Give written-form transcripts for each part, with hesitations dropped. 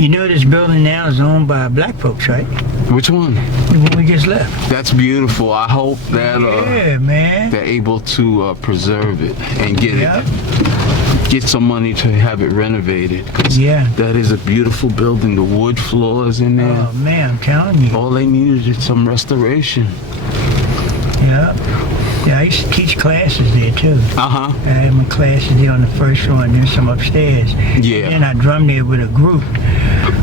You know this building now is owned by black folks, right? Which one? The one we just left. That's beautiful. I hope that Yeah, man. they're able to preserve it and get Yep. get some money to have it renovated. 'Cause Yeah. that is a beautiful building. The wood floors in there. Oh, man, I'm telling you. All they needed is some restoration. Yeah. Yeah, I used to teach classes there, too. Uh-huh. I had my classes there on the first floor and then some upstairs. Yeah. And I drummed there with a group,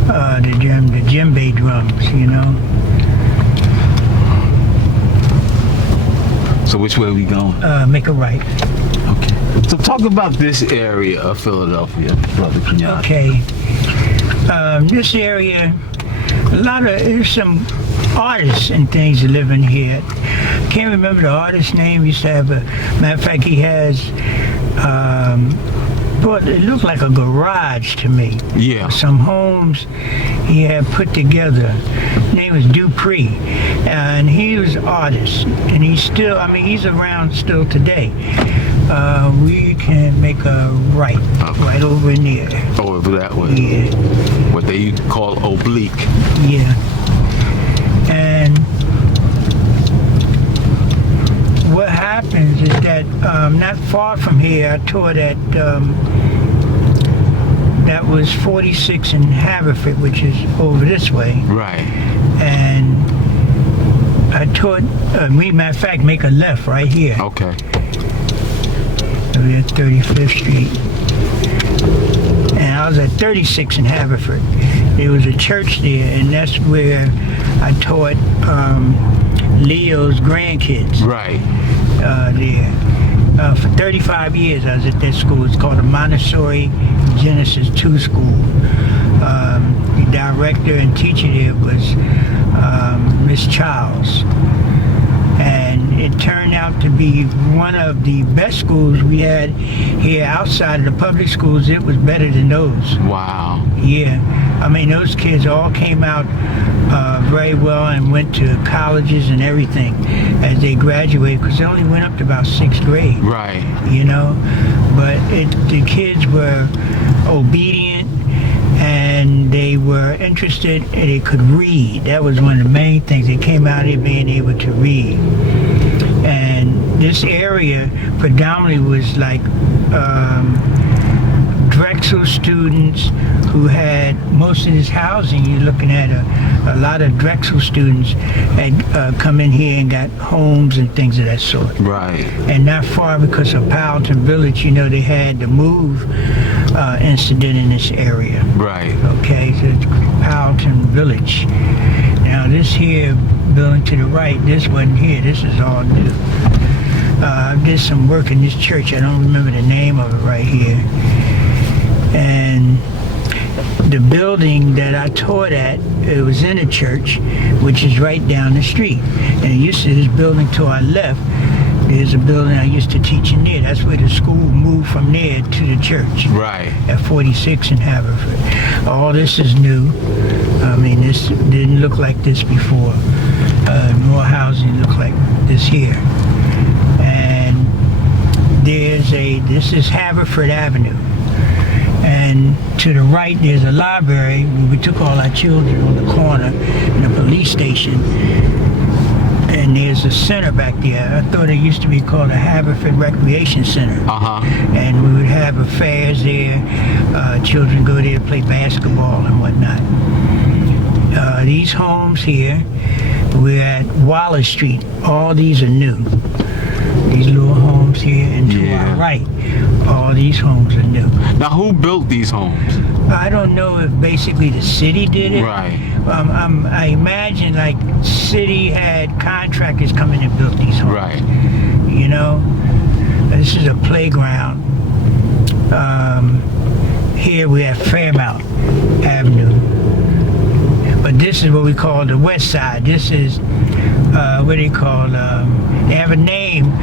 the djembe drums, you know. So which way are we going? Make a right. Okay. So talk about this area of Philadelphia, Brother Kenyatta. Okay. This area, there's some artists and things that live in here. I can't remember the artist's name. He used to have matter of fact, he has, but it looked like a garage to me. Yeah. Some homes he had put together. His name was Dupree, and he was an artist, and he's around still today. We can make a right, right over in there. Over that way. Yeah. What they call oblique. Yeah. And what happens is that not far from here, I taught at that was 46 in Haverford, which is over this way. Right. And I taught, matter of fact, make a left right here. Okay. Over at 35th Street. And I was at 36 in Haverford. There was a church there, and that's where I taught Leo's grandkids. Right. There. For 35 years I was at that school. It's called the Montessori Genesis 2 School. The director and teacher there was Miss Childs. And it turned out to be one of the best schools we had here outside of the public schools. It was better than those. Wow. Yeah. I mean, those kids all came out very well and went to colleges and everything as they graduated, because they only went up to about 6th grade. Right. You know, but the kids were obedient and they were interested and they could read. That was one of the main things. They came out here being able to read. And this area predominantly was like Drexel students who had most of this housing. You're looking at a lot of Drexel students had come in here and got homes and things of that sort. Right. And not far, because of Powelton Village, you know, they had the move incident in this area. Right. Okay, so it's Powelton Village. Now this here building to the right, this wasn't here, this is all new. I did some work in this church, I don't remember the name of it right here. And the building that I taught at, it was in a church, which is right down the street. And it used to, this building to our left, there's a building I used to teach in there. That's where the school moved from there to the church. Right. At 46 in Haverford. All this is new. I mean, this didn't look like this before. More housing looked like this here. And this is Haverford Avenue. And to the right, there's a library where we took all our children on the corner and a police station. And there's a center back there. I thought it used to be called the Haverford Recreation Center. Uh-huh. And we would have affairs there. Children go there to play basketball and whatnot. These homes here, we're at Wallace Street. All these are new. These little homes here, and to our right, all these homes are new. Now, who built these homes? I don't know if basically the city did it. Right. I imagine like city had contractors come in and built these homes. Right. You know, this is a playground. Here we have Fairmount Avenue. But this is what we call the west side. This is, what do you call, they have a name.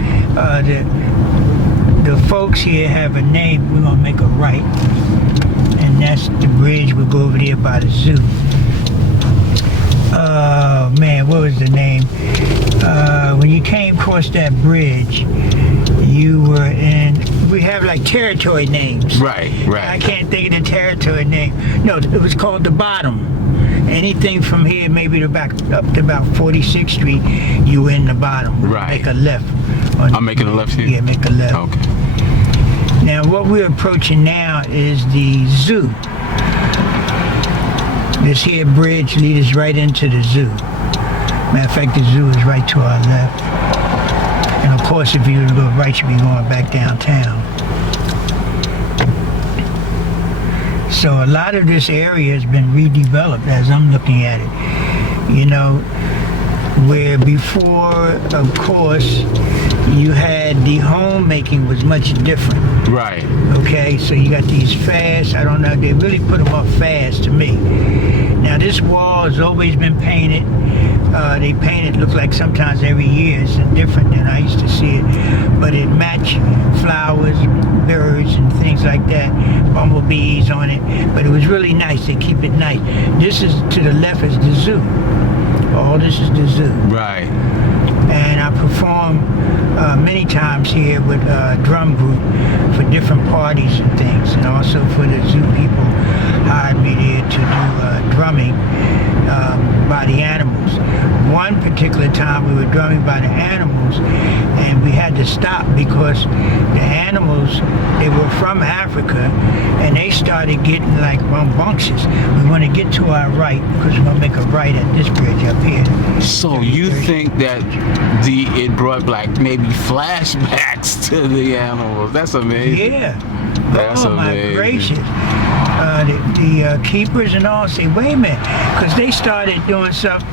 The folks here have a name. We're going to make a right. And that's the bridge. We'll go over there by the zoo. Oh, man, what was the name? When you came across that bridge, you were in, we have like territory names. Right, I right. can't think of the territory name. No, it was called the Bottom. Anything from here, maybe to back up to about 46th Street, you in the Bottom. Right. Make a left. I'm making a left here? Yeah, make a left. Okay. Now, what we're approaching now is the zoo. This here bridge leads us right into the zoo. Matter of fact, the zoo is right to our left. And of course, if you were to go right, you'd be going back downtown. So a lot of this area has been redeveloped as I'm looking at it. You know, where before, of course, you had the homemaking was much different. Right. Okay, so you got these fasts. I don't know, they really put them up fast to me. Now this wall has always been painted. They paint it, looks like sometimes every year it's different than I used to see it. But it matched flowers, birds and things like that, bumblebees on it. But it was really nice, they keep it nice. This is, to the left is the zoo. All this is the zoo. Right. And I perform many times here with a drum group for different parties and things, and also for the zoo people hired me there to do drumming by the animals. One particular time we were drumming by the animals, and we had to stop because the animals, they were from Africa, and they started getting like rambunctious. We want to get to our right because we're going to make a right at this bridge up here. So you think that it brought like maybe flashbacks to the animals? That's amazing. Yeah. That's oh my amazing. gracious. The keepers and all say, wait a minute, because they started doing something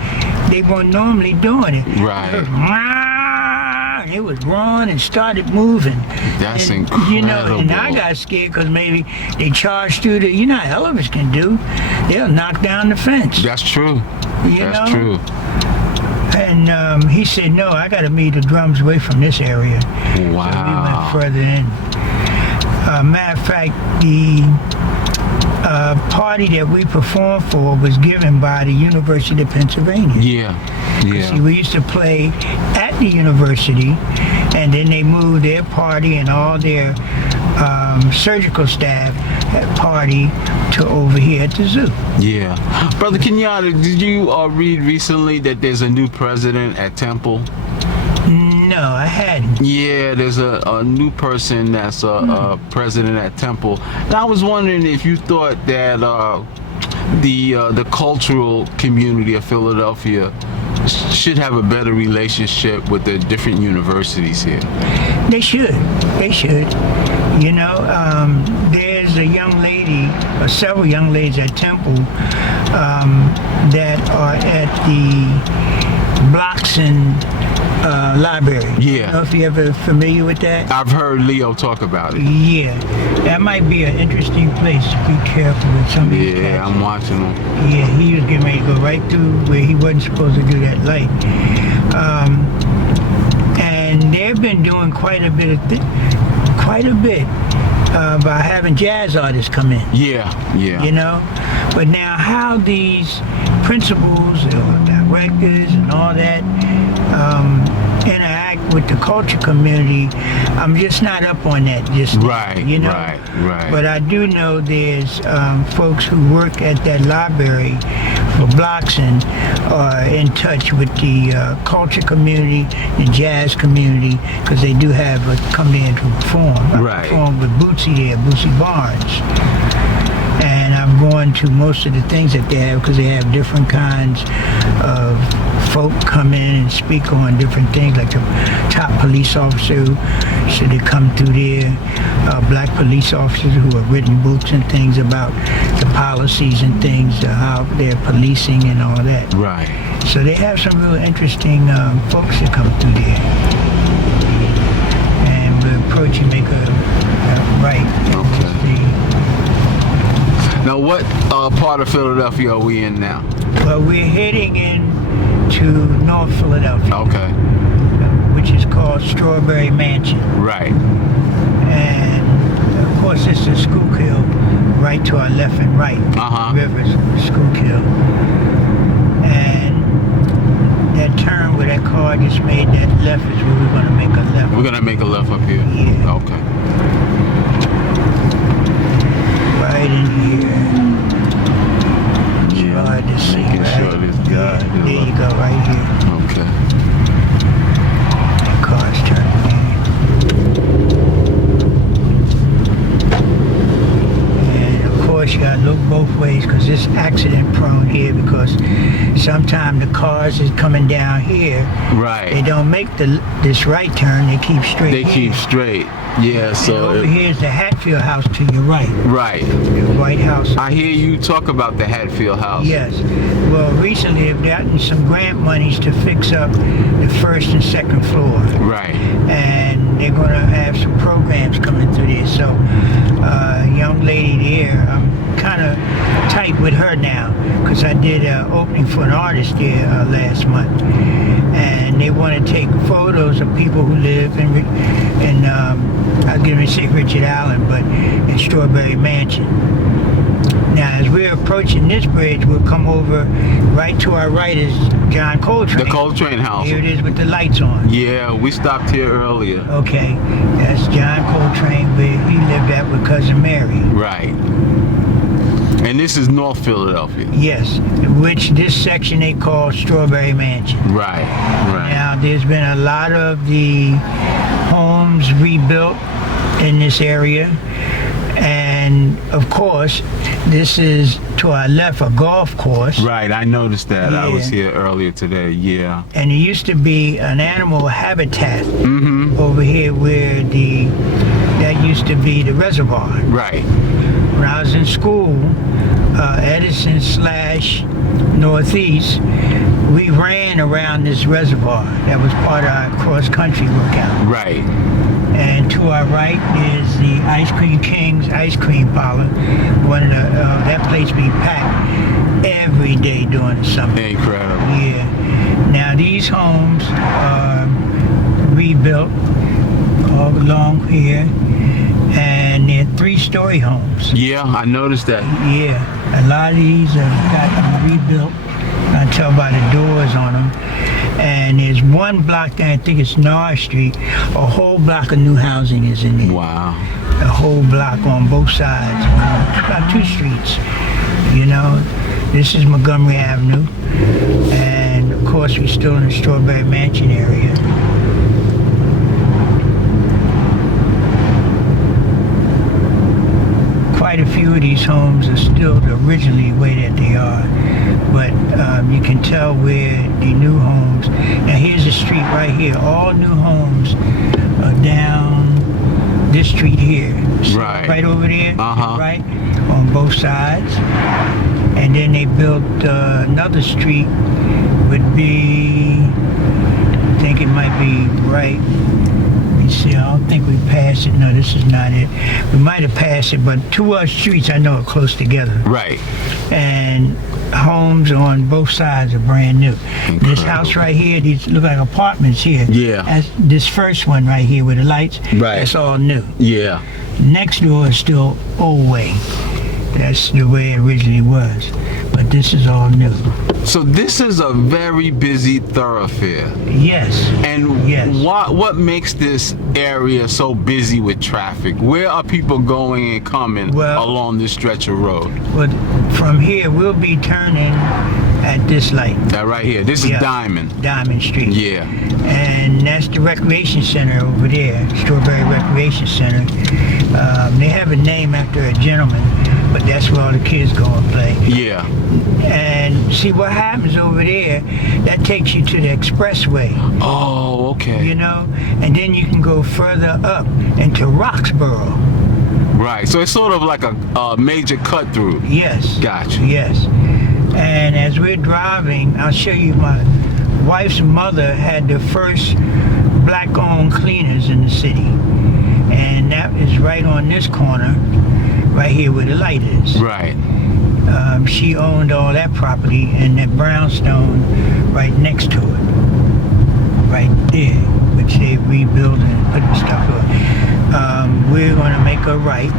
they weren't normally doing it. Right. It was growing and started moving. That's and, incredible. You know, and I got scared because maybe they charged through the, you know how elephants can do. They'll knock down the fence. That's true. That's know? true. And he said, no, I got to move the drums away from this area. Wow. So we went further in. Matter of fact, the party that we performed for was given by the University of Pennsylvania. Yeah, yeah. See, we used to play at the university, and then they moved their party and all their surgical staff at party to over here at the zoo. Yeah. Brother Kenyatta, did you read recently that there's a new president at Temple? No, I hadn't. Yeah, there's a new person that's a president at Temple. And I was wondering if you thought that the cultural community of Philadelphia should have a better relationship with the different universities here. They should. They should. You know, there's a young lady, or several young ladies at Temple that are at the Bloxon library. Yeah. I don't know if you're ever familiar with that. I've heard Leo talk about it. Yeah. That might be an interesting place. Be careful with some of these Yeah, cats. I'm watching him. Yeah, he was getting ready to go right through where he wasn't supposed to do that light. And they've been doing quite a bit by having jazz artists come in. Yeah, yeah. You know? But now how these principals or directors and all that interact with the culture community, I'm just not up on that just now, Right, you know? right. But I do know there's folks who work at that library for Bloxon are in touch with the culture community, the jazz community, because they do have come in to perform. I performed with Bootsy there, Bootsy Barnes. And I'm going to most of the things that they have because they have different kinds of folk come in and speak on different things, like the top police officer, so they come through there, black police officers who have written books and things about the policies and things, how they're policing and all that. Right. So they have some real interesting folks that come through there. And we approach and make a right. Okay. Now, what part of Philadelphia are we in now? Well, we're heading into North Philadelphia. Okay. Which is called Strawberry Mansion. Right. And of course, it's the Schuylkill right to our left and right. Rivers, Schuylkill. And that turn where that car just made that left is where we're going to make a left. We're going to make a left up here? Yeah. Okay. this see, Making right? sure this guy. There you go, right here. Okay. That car's turning in. And of course, you gotta look both ways because it's accident prone here because sometimes the cars is coming down here. Right. They don't make this right turn, they keep straight. They keep here. straight. Yeah, And so over here's the Hatfield House to your right. right. The White House. I hear you talk about the Hatfield House. Yes. Well, recently they've gotten some grant monies to fix up the first and second floor. Right. And they're going to have some programs coming through there. So, a young lady there, I'm kind of tight with her now because I did an opening for an artist there last month. And they want to take photos of people who live in I was going to say Richard Allen, but in Strawberry Mansion. Now, as we're approaching this bridge, we'll come over right to our right is John Coltrane. The Coltrane House. Here it is with the lights on. Yeah, we stopped here earlier. Okay, that's John Coltrane where he lived at with Cousin Mary. Right. And this is North Philadelphia. Yes, which this section they call Strawberry Mansion. Right. Right. Now, there's been a lot of the homes rebuilt in this area. And, of course, this is to our left a golf course. Right, I noticed that. I was Yeah. here earlier today, yeah. And it used to be an animal habitat Mm-hmm. over here where that used to be the reservoir. Right. When I was in school, Edison/Northeast, we ran around this reservoir. That was part of our cross-country workout. Right. And to our right is the Ice Cream King's ice cream parlor. One of that place be packed every day during the summer. Incredible. Yeah. Now these homes are rebuilt all along here, and they're 3-story homes. Yeah, I noticed that. Yeah, a lot of these have gotten rebuilt. I can tell by the doors on them. And there's one block there, I think it's North Street, a whole block of new housing is in there. Wow. A whole block on both sides. About 2 streets. You know, this is Montgomery Avenue. And of course we're still in the Strawberry Mansion area. Quite a few of these homes are still the originally way that they are. But you can tell where the new homes. Now here's the street right here. All new homes are down this street here. Right. Right over there. Uh-huh. Right on both sides. And then they built another street. Would be. I think it might be right. Let me see. I don't think we passed it. No, this is not it. We might have passed it, but 2 other streets I know are close together. Right. And homes on both sides are brand new. Incredible. This house right here, these look like apartments here. Yeah. As this first one right here with the lights, Right. that's all new. Yeah. Next door is still old way. That's the way it originally was. But this is all new. So this is a very busy thoroughfare. Yes. And Yes. what makes this area so busy with traffic? Where are people going and coming Well- along this stretch of road? But from here, we'll be turning at this light. That right here. This is Yeah. Diamond Street. Yeah. And that's the recreation center over there, Strawberry Recreation Center. They have a name after a gentleman, but that's where all the kids go and play. Yeah. And see what happens over there, that takes you to the expressway, Oh, okay. you know, and then you can go further up into Roxborough. Right. So it's sort of like a major cut through. Yes. Gotcha. Yes. And as we're driving, I'll show you my wife's mother had the first black-owned cleaners in the city. And that is right on this corner, right here where the light is. Right. She owned all that property and that brownstone right next to it. Right there, which they rebuilding and putting stuff on. We're going to make a right.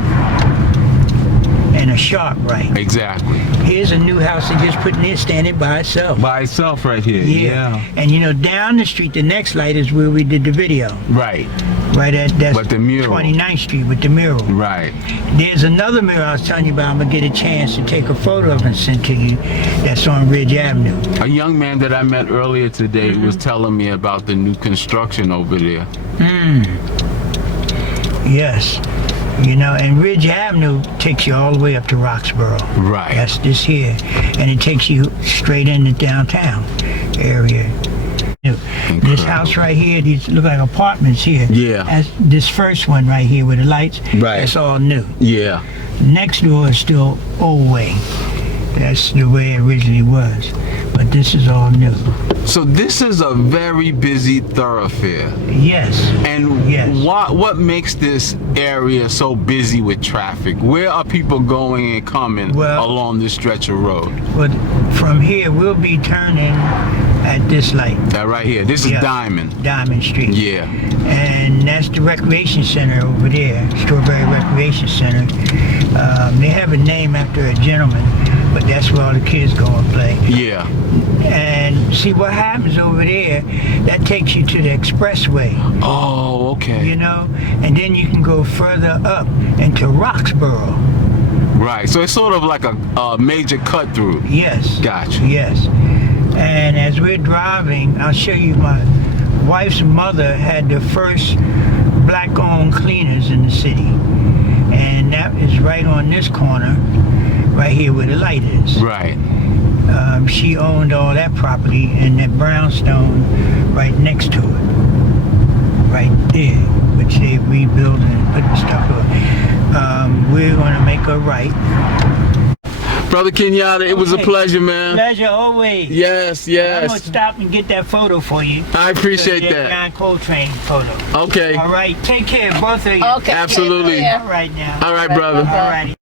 and a sharp right. Exactly. Here's a new house they just put in there, standing by itself. By itself right here. Yeah. And you know, down the street, the next light is where we did the video. Right. Right at that's But the mural. 29th Street with the mural. Right. There's another mural I was telling you about. I'm gonna get a chance to take a photo of and send to you. That's on Ridge Avenue. A young man that I met earlier today was telling me about the new construction over there. Yes. You know, and Ridge Avenue takes you all the way up to Roxborough. Right. That's this here. And it takes you straight into downtown area. This house right here, these look like apartments here. Yeah. As this first one right here with the lights, Right. that's all new. Yeah. Next door is still old way. That's the way it originally was. But this is all new. So this is a very busy thoroughfare. Yes. And Yes. what makes this area so busy with traffic? Where are people going and coming along this stretch of road? But from here, we'll be turning at this light. That right here. This is Diamond. Diamond Street. Yeah. And that's the recreation center over there, Strawberry Recreation Center. They have a name after a gentleman, but that's where all the kids go and play. Yeah. And see what happens over there, that takes you to the expressway. Oh, okay. You know, and then you can go further up into Roxborough. Right. So it's sort of like a major cut through. Yes. Gotcha. Yes. And as we're driving, I'll show you, my wife's mother had the first black-owned cleaners in the city. And that is right on this corner, right here where the light is. Right. She owned all that property and that brownstone right next to it. Right there, which they rebuilding and putting stuff up. We're going to make a right. Brother Kenyatta, it was a pleasure, man. Pleasure always. Yes, I'm yes. going to stop and get that photo for you. I appreciate that. John Coltrane photo. Okay. All right. Take care, both of you. Okay. Absolutely. Yeah. All right now. All right, brother. All righty.